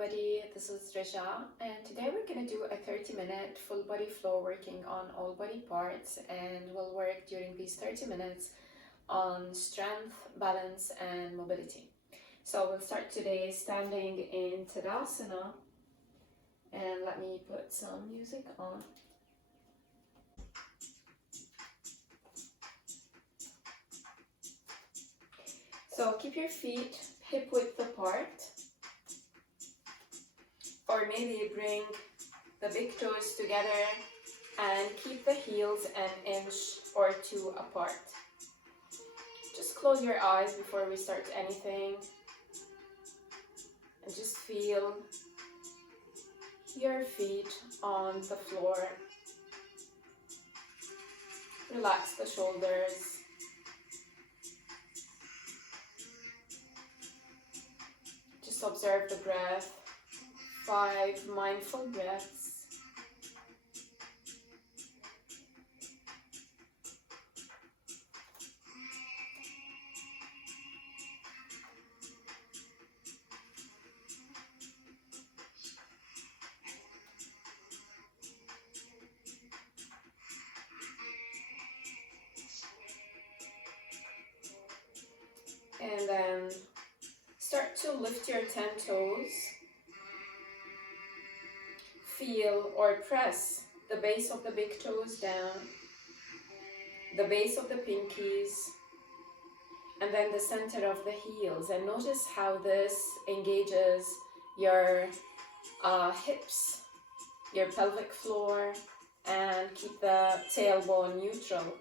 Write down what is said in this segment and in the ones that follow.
everybody, this is Raja, and today we're going to do a 30-minute full body flow working on all body parts, and we'll work during these 30 minutes on strength, balance and mobility. So we'll start today standing in Tadasana, and let me put some music on. So keep your feet hip width apart, or maybe bring the big toes together and keep the heels an inch or two apart. Just close your eyes before we start anything and just feel your feet on the floor. Relax the shoulders. Just observe the breath. 5 mindful breaths. And then start to lift your 10 toes. Feel or press the base of the big toes down, the base of the pinkies, and then the center of the heels. And notice how this engages your hips, your pelvic floor, and keep the tailbone neutral.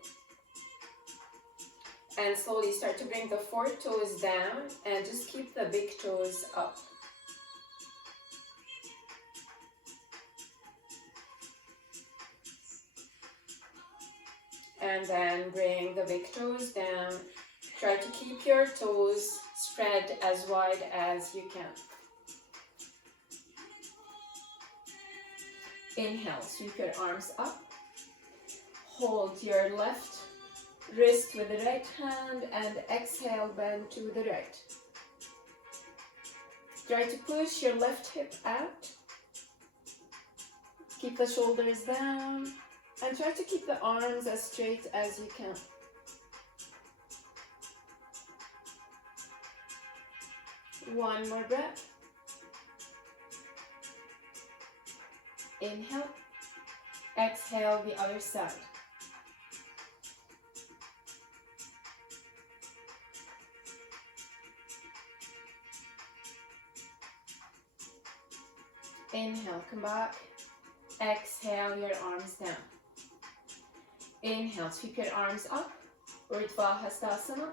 And slowly start to bring the 4 toes down and just keep the big toes up. And then bring the big toes down. Try to keep your toes spread as wide as you can. Inhale, sweep your arms up. Hold your left wrist with the right hand and exhale, bend to the right. Try to push your left hip out. Keep the shoulders down. And try to keep the arms as straight as you can. One more breath. Inhale. Exhale the other side. Inhale, come back. Exhale your arms down. Inhale, sweep your arms up, Urdhva Hastasana.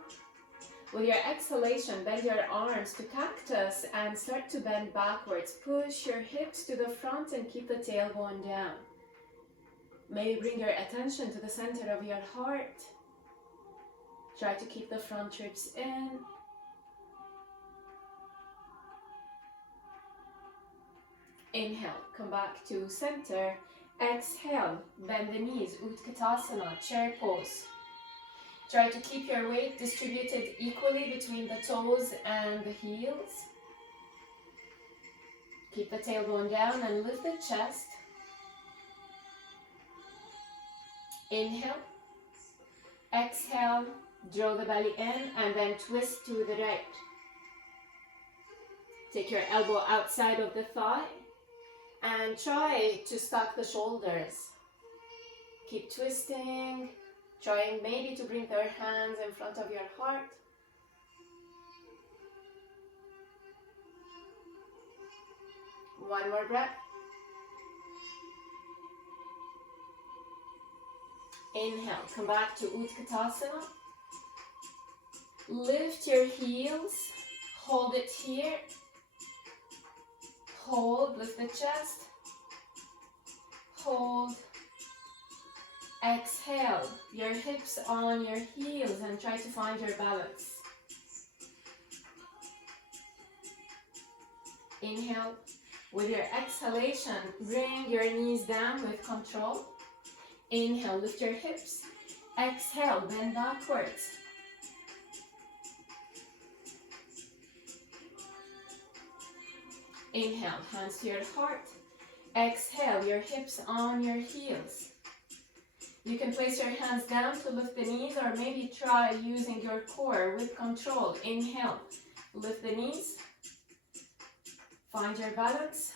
With your exhalation, bend your arms to cactus and start to bend backwards. Push your hips to the front and keep the tailbone down. Maybe bring your attention to the center of your heart. Try to keep the front ribs in. Inhale, come back to center. Exhale, bend the knees, Utkatasana, chair pose. Try to keep your weight distributed equally between the toes and the heels. Keep the tailbone down and lift the chest. Inhale. Exhale, draw the belly in and then twist to the right. Take your elbow outside of the thigh. And try to stack the shoulders. Keep twisting, trying maybe to bring your hands in front of your heart. One more breath. Inhale, come back to Utkatasana. Lift your heels, hold it here. Hold, lift the chest, hold, exhale, your hips on your heels and try to find your balance. Inhale, with your exhalation, bring your knees down with control. Inhale, lift your hips, exhale, bend backwards. Inhale, hands to your heart. Exhale, your hips on your heels. You can place your hands down to lift the knees, or maybe try using your core with control. Inhale, lift the knees. Find your balance.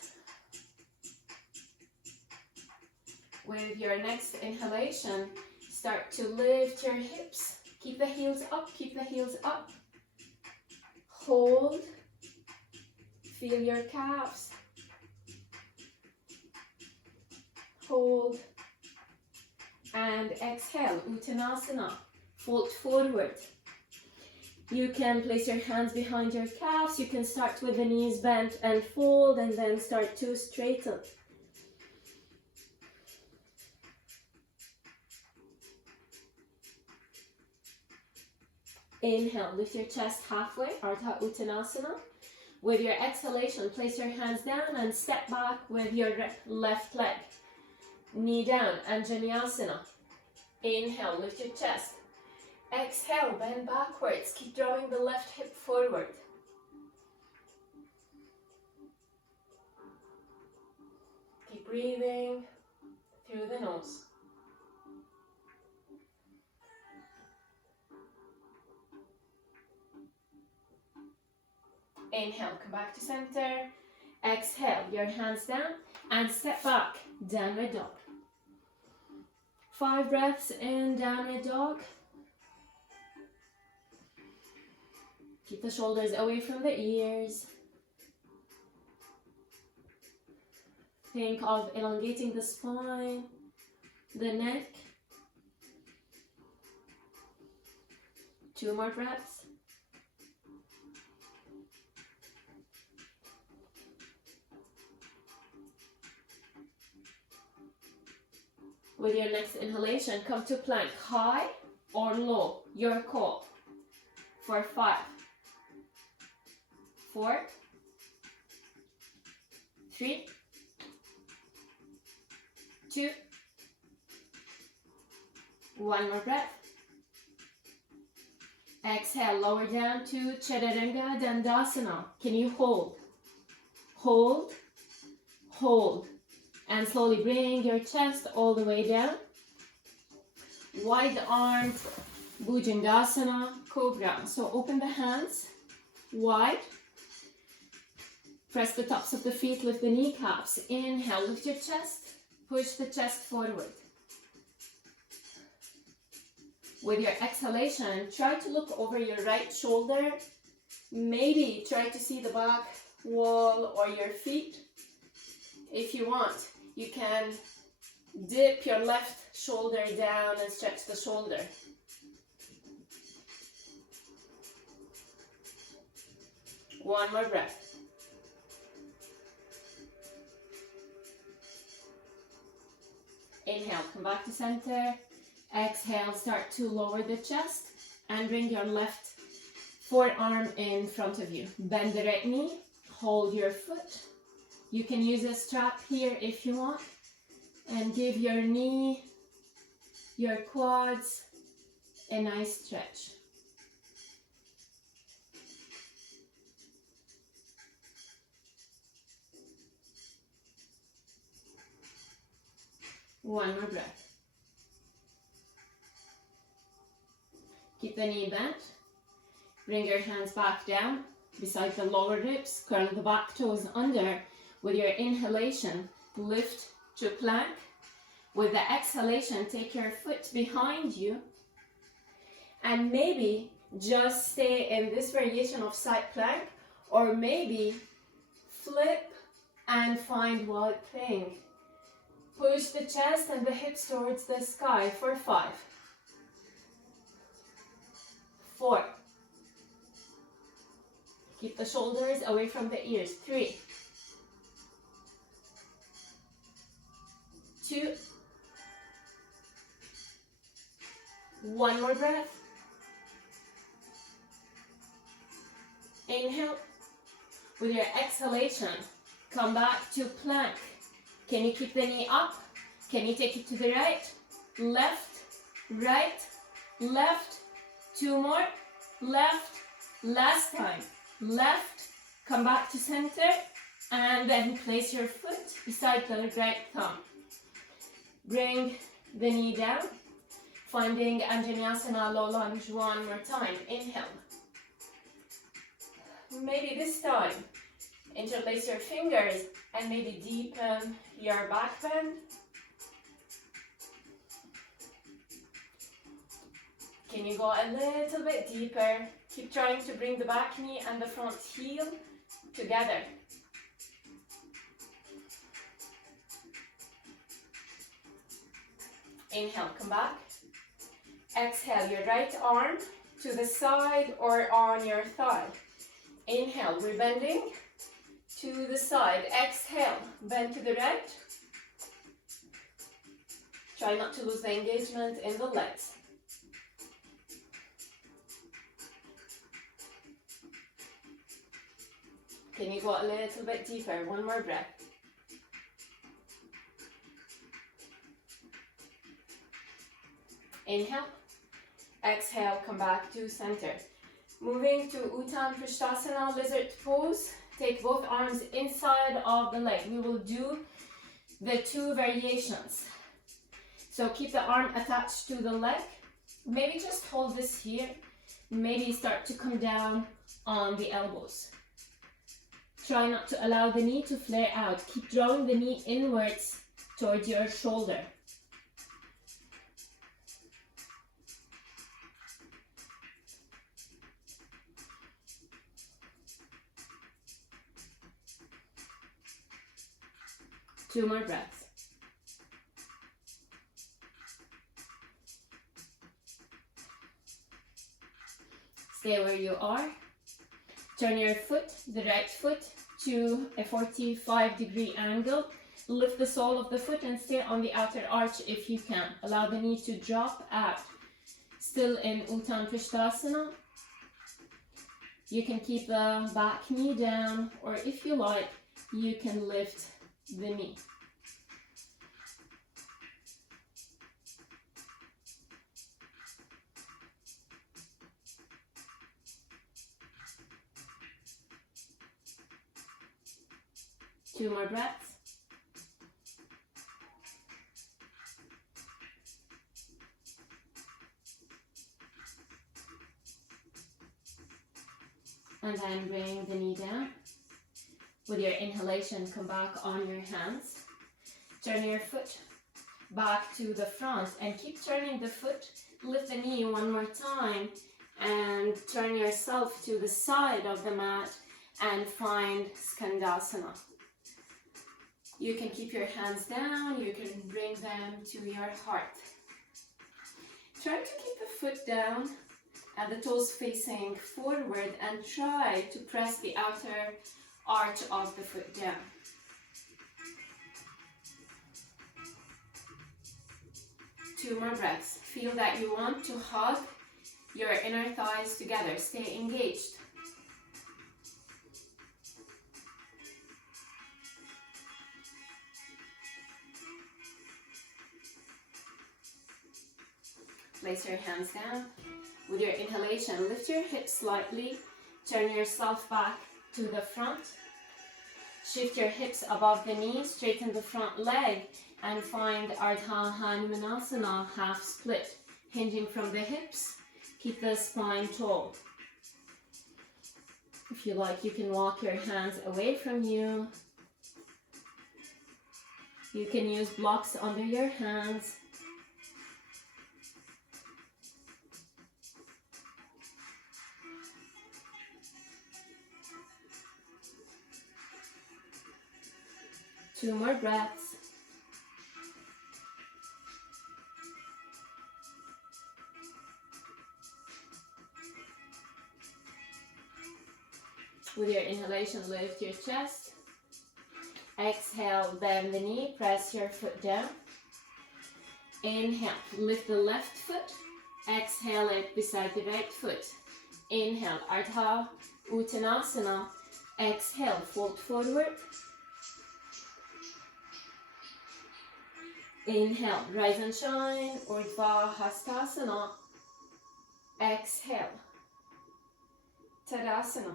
With your next inhalation, start to lift your hips. Keep the heels up, keep the heels up. Hold. Feel your calves. Hold. And exhale, Uttanasana. Fold forward. You can place your hands behind your calves. You can start with the knees bent and fold, and then start to straighten. Inhale, lift your chest halfway, Ardha Uttanasana. With your exhalation, place your hands down and step back with your left leg. Knee down, Anjaneyasana. Inhale, lift your chest. Exhale, bend backwards. Keep drawing the left hip forward. Keep breathing through the nose. Inhale, come back to center. Exhale, your hands down and step back, downward dog. 5 breaths in downward dog. Keep the shoulders away from the ears. Think of elongating the spine, the neck. 2 more breaths. With your next inhalation, come to plank, high or low, your call. For 5, 4, 3, 2, 1 more breath. Exhale, lower down to Chaturanga Dandasana. Can you hold? Hold, hold. And slowly bring your chest all the way down. Wide armed Bhujangasana, Cobra. So open the hands wide. Press the tops of the feet, lift the kneecaps. Inhale, lift your chest. Push the chest forward. With your exhalation, try to look over your right shoulder. Maybe try to see the back wall or your feet. If you want, you can dip your left shoulder down and stretch the shoulder. One more breath. Inhale, come back to center. Exhale, start to lower the chest and bring your left forearm in front of you. Bend the right knee, hold your foot. You can use a strap here if you want, and give your knee, your quads a nice stretch. One more breath. Keep the knee bent. Bring your hands back down beside the lower ribs. Curl the back toes under. With your inhalation, lift to plank. With the exhalation, take your foot behind you. And maybe just stay in this variation of side plank, or maybe flip and find wild plank. Push the chest and the hips towards the sky for 5, 4. Keep the shoulders away from the ears. 3, 2, 1 more breath. Inhale. With your exhalation, come back to plank. Can you keep the knee up? Can you take it to the right? Left, right, left. 2 more. Left. Last time. Left. Come back to center. And And then place your foot beside the right thumb. Bring the knee down, finding Anjaneyasana low lunge one more time. Inhale. Maybe this time, interlace your fingers and maybe deepen your back bend. Can you go a little bit deeper? Keep trying to bring the back knee and the front heel together. Inhale, come back. Exhale, your right arm to the side or on your thigh. Inhale, we're bending to the side. Exhale, bend to the right. Try not to lose the engagement in the legs. Can you go a little bit deeper? One more breath. Inhale. Exhale, come back to center. Moving to Uttan Prishtasana, lizard pose. Take both arms inside of the leg. We will do the two variations. So keep the arm attached to the leg. Maybe just hold this here. Maybe start to come down on the elbows. Try not to allow the knee to flare out. Keep drawing the knee inwards towards your shoulder. Two more breaths. Stay where you are. Turn your foot, the right foot, to a 45-degree angle. Lift the sole of the foot and stay on the outer arch if you can. Allow the knee to drop out. Still in Uttan Prishtasana. You can keep the back knee down, or if you like, you can lift the knee. Two more breaths. And then bring the knee down. With your inhalation, come back on your hands. Turn your foot back to the front and keep turning the foot. Lift the knee one more time and turn yourself to the side of the mat and find Skandasana. You can keep your hands down, you can bring them to your heart. Try to keep the foot down and the toes facing forward and try to press the outer arch of the foot down. Two more breaths. Feel that you want to hug your inner thighs together. Stay engaged. Place your hands down. With your inhalation, lift your hips slightly. Turn yourself back to the front. Shift your hips above the knees, straighten the front leg, and find Ardha Hanumanasana, half split. Hinging from the hips, keep the spine tall. If you like, you can walk your hands away from you. You can use blocks under your hands. Two more breaths. With your inhalation, lift your chest. Exhale, bend the knee, press your foot down. Inhale, lift the left foot. Exhale it beside the right foot. Inhale, Ardha Uttanasana. Exhale, fold forward. Inhale, rise and shine, Urdhva Hastasana. Exhale, Tadasana.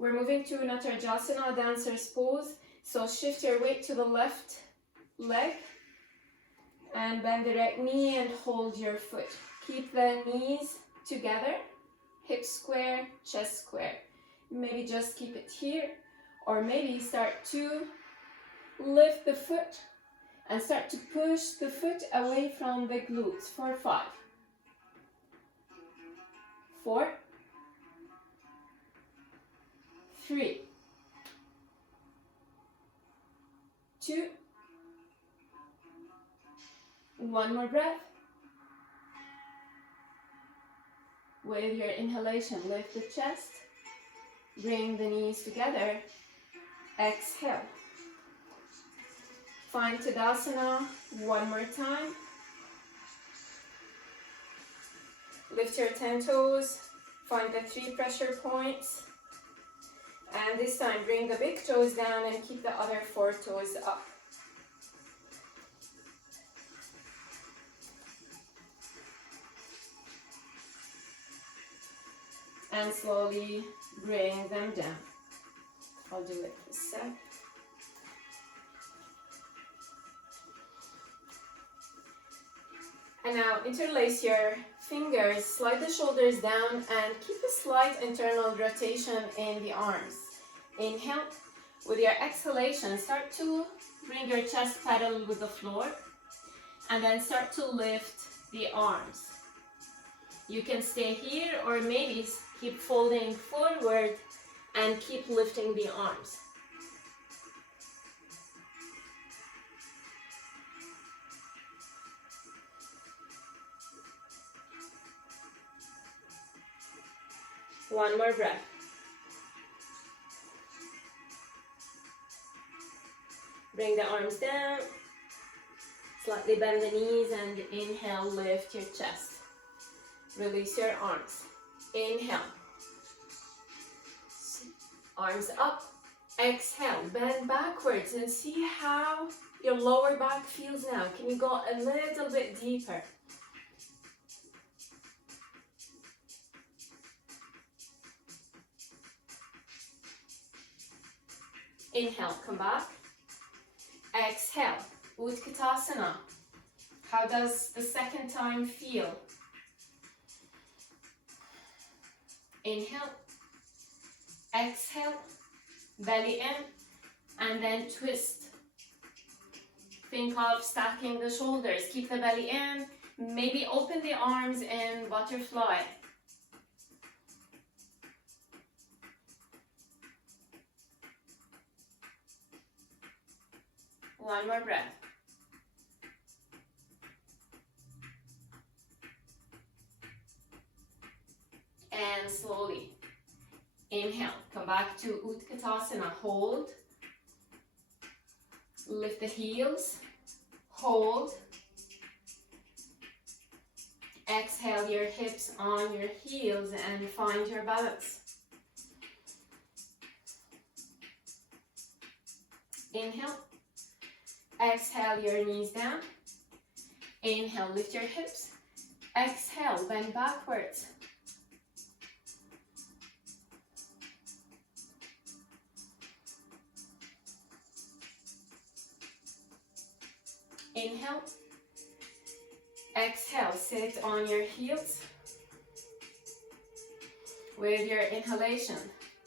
We're moving to Energizing, dancer's pose. So shift your weight to the left leg and bend the right knee and hold your foot. Keep the knees together, hips square, chest square. Maybe just keep it here, or maybe start to lift the foot and start to push the foot away from the glutes for 5, 4, 3, 2, 1 more breath. With your inhalation, lift the chest, bring the knees together, exhale. Find Tadasana 1 more time. Lift your 10 toes, find the 3 pressure points, and this time bring the big toes down and keep the other 4 toes up. And slowly bring them down. I'll do it this side. And now interlace your fingers, slide the shoulders down, and keep a slight internal rotation in the arms. Inhale. With your exhalation, start to bring your chest parallel with the floor, and then start to lift the arms. You can stay here, or maybe keep folding forward and keep lifting the arms. One more breath. Bring the arms down, slightly bend the knees, and inhale, lift your chest. Release your arms. Inhale. Arms up. Exhale. Bend backwards and see how your lower back feels now. Can you go a little bit deeper? Inhale, come back. Exhale, Utkatasana. How does the second time feel? Inhale, exhale, belly in, and then twist. Think of stacking the shoulders. Keep the belly in, maybe open the arms in butterfly. One more breath. And slowly inhale, come back to Utkatasana, hold, lift the heels, hold, exhale your hips on your heels and find your balance. Inhale, exhale your knees down, inhale, lift your hips, exhale, bend backwards. Inhale, exhale, sit on your heels. With your inhalation,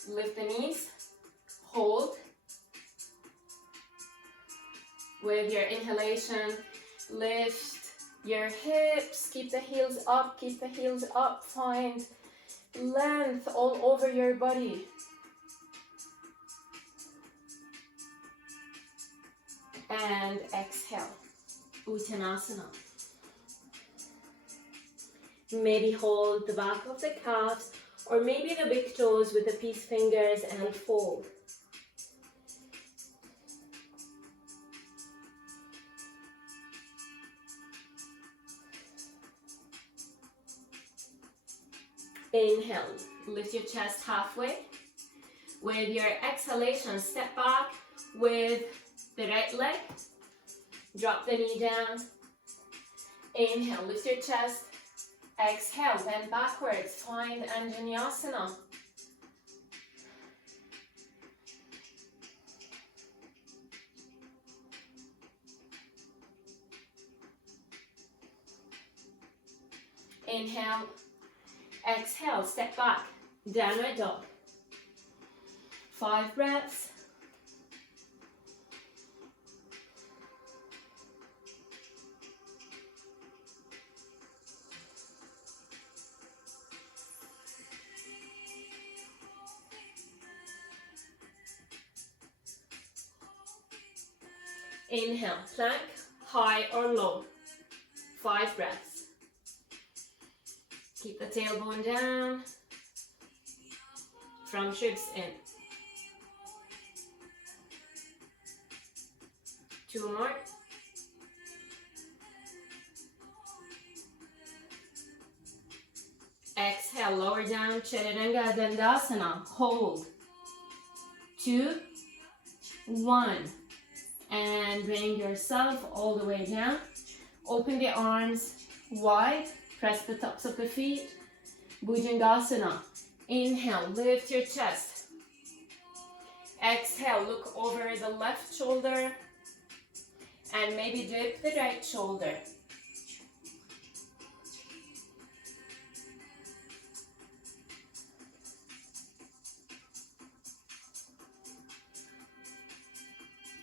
lift the knees, hold. With your inhalation, lift your hips, keep the heels up, find length all over your body. And exhale. Uttanasana. Maybe hold the back of the calves or maybe the big toes with the peace fingers and fold. Inhale, lift your chest halfway. With your exhalation, step back with the right leg. Drop the knee down. Inhale, lift your chest. Exhale, bend backwards. Find Anjaneyasana. Inhale, exhale, step back, downward dog. 5 breaths. Inhale, plank, high or low. 5 breaths. Keep the tailbone down, front ribs in. 2 more. Exhale, lower down, Chaturanga Dandasana. Hold. 2, 1. And bring yourself all the way down. Open the arms wide. Press the tops of the feet. Bhujangasana. Inhale, lift your chest. Exhale, look over the left shoulder. And maybe dip the right shoulder.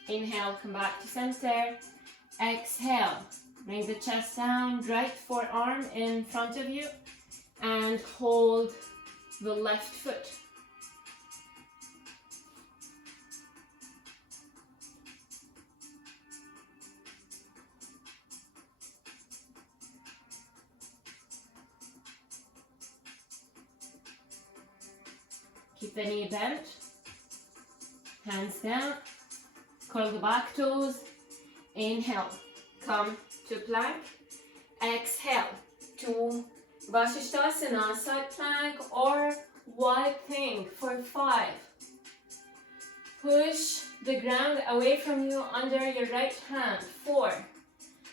Inhale, come back to center. Exhale, bring the chest down, right forearm in front of you, and hold the left foot. Keep the knee bent, hands down. Curl the back toes. Inhale, come to plank. Exhale to Vasisthasana, side plank or wide thing for 5. Push the ground away from you under your right hand. 4.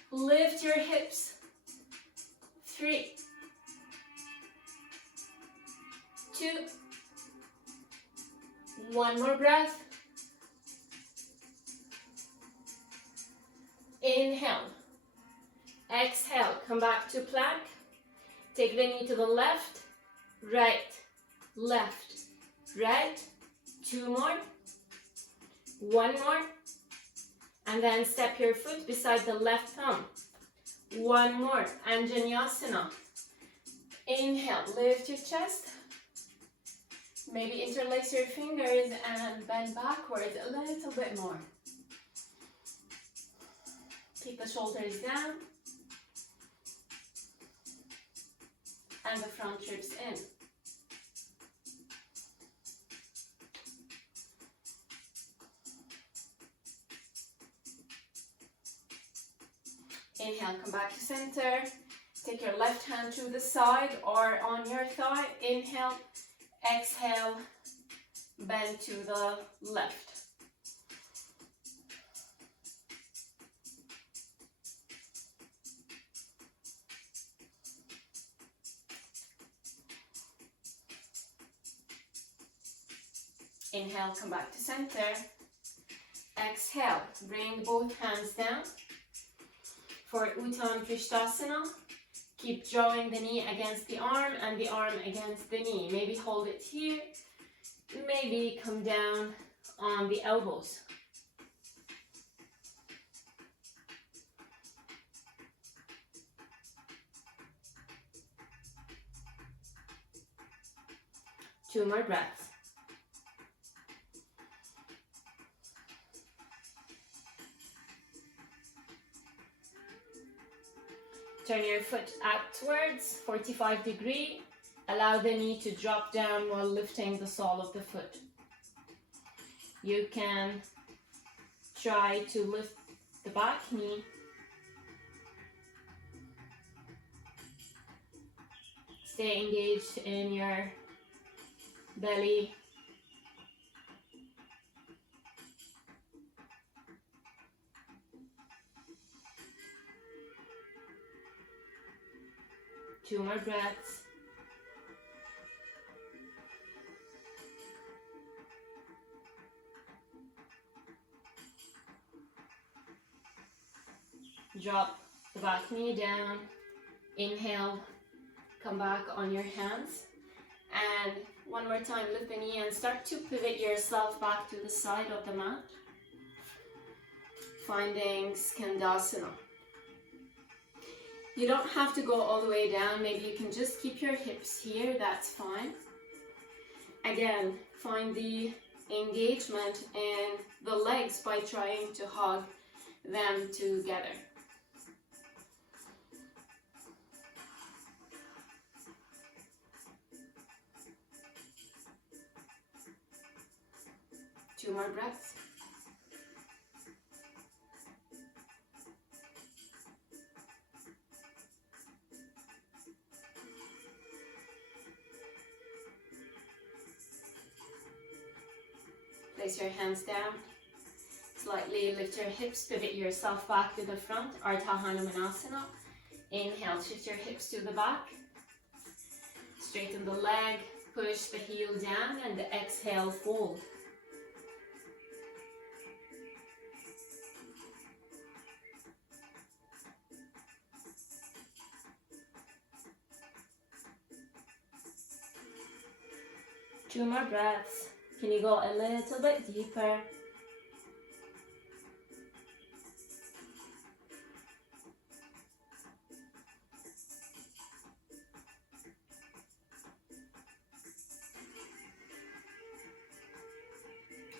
Lift your hips. 3, 2, 1 more breath. Inhale, exhale, come back to plank. Take the knee to the left, right, left, right. 2 more, 1 more, and then step your foot beside the left thumb. 1 more, Anjaneyasana. Inhale, lift your chest. Maybe interlace your fingers and bend backwards a little bit more. Keep the shoulders down and the front ribs in. Inhale, come back to center. Take your left hand to the side or on your thigh. Inhale, exhale, bend to the left. Inhale, come back to center. Exhale, bring both hands down. For Uttan Prishtasana, keep drawing the knee against the arm and the arm against the knee. Maybe hold it here. Maybe come down on the elbows. Two more breaths. Turn your foot outwards, 45 degrees. Allow the knee to drop down while lifting the sole of the foot. You can try to lift the back knee. Stay engaged in your belly. Two more breaths. Drop the back knee down. Inhale, Come back on your hands. And one more time, lift the knee and start to pivot yourself back to the side of the mat. Finding Skandasana. You don't have to go all the way down. Maybe you can just keep your hips here. That's fine. Again, find the engagement in the legs by trying to hug them together. Two more breaths. Place your hands down. Slightly lift your hips, pivot yourself back to the front, Ardha Hanumanasana. Inhale, shift your hips to the back. Straighten the leg, push the heel down, and exhale, fold. Two more breaths. Can you go a little bit deeper?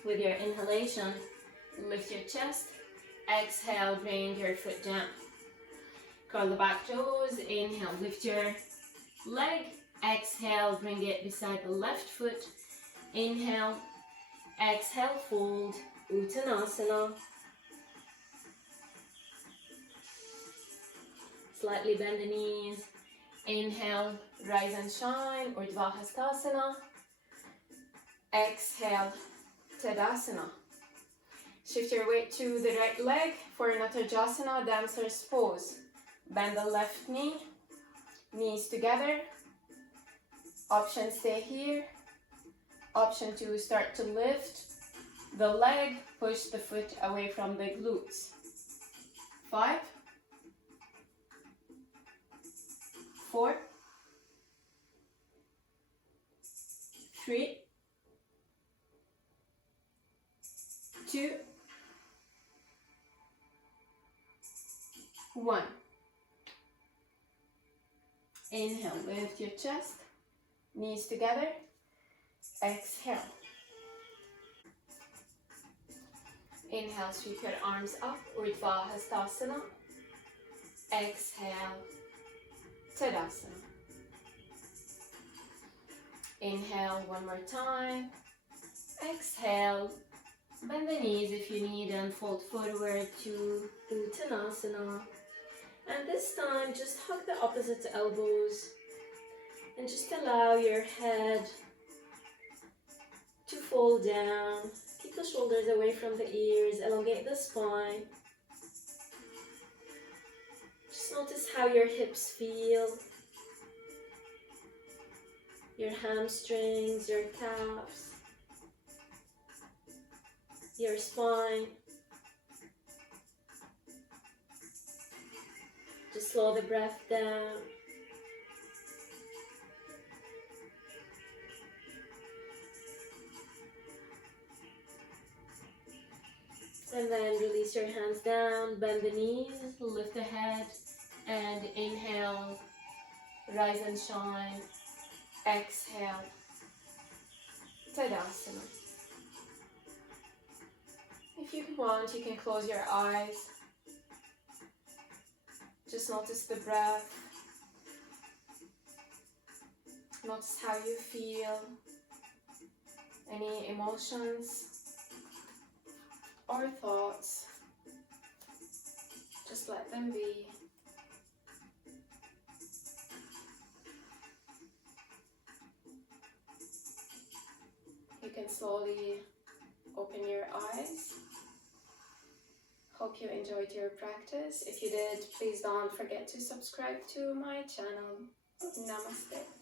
With your inhalation, lift your chest. Exhale, bring your foot down. Curl the back toes. Inhale, lift your leg. Exhale, bring it beside the left foot. Inhale, exhale, fold, Uttanasana. Slightly bend the knees. Inhale, rise and shine, Urdhva Hastasana. Exhale, Tadasana. Shift your weight to the right leg for Natarjasana, dancer's pose. Bend the left knee, knees together. Option stay here. Option 2, start to lift the leg, push the foot away from the glutes. 5, 4, 3, 2, 1. Inhale, lift your chest, knees together. Exhale. Inhale, sweep your arms up, Urdhva Hastasana. Exhale, Tadasana. Inhale one more time. Exhale, bend the knees if you need and fold forward to Uttanasana. And this time, just hug the opposite elbows and just allow your head to fold down. Keep the shoulders away from the ears, elongate the spine. Just notice how your hips feel, your hamstrings, your calves, your spine. Just slow the breath down. And then release your hands down, bend the knees, lift the head, and inhale, rise and shine. Exhale, Tadasana. If you want, you can close your eyes. Just notice the breath. Notice how you feel. Any emotions or thoughts, just let them be. You can slowly open your eyes. Hope you enjoyed your practice. If you did, please don't forget to subscribe to my channel. Namaste.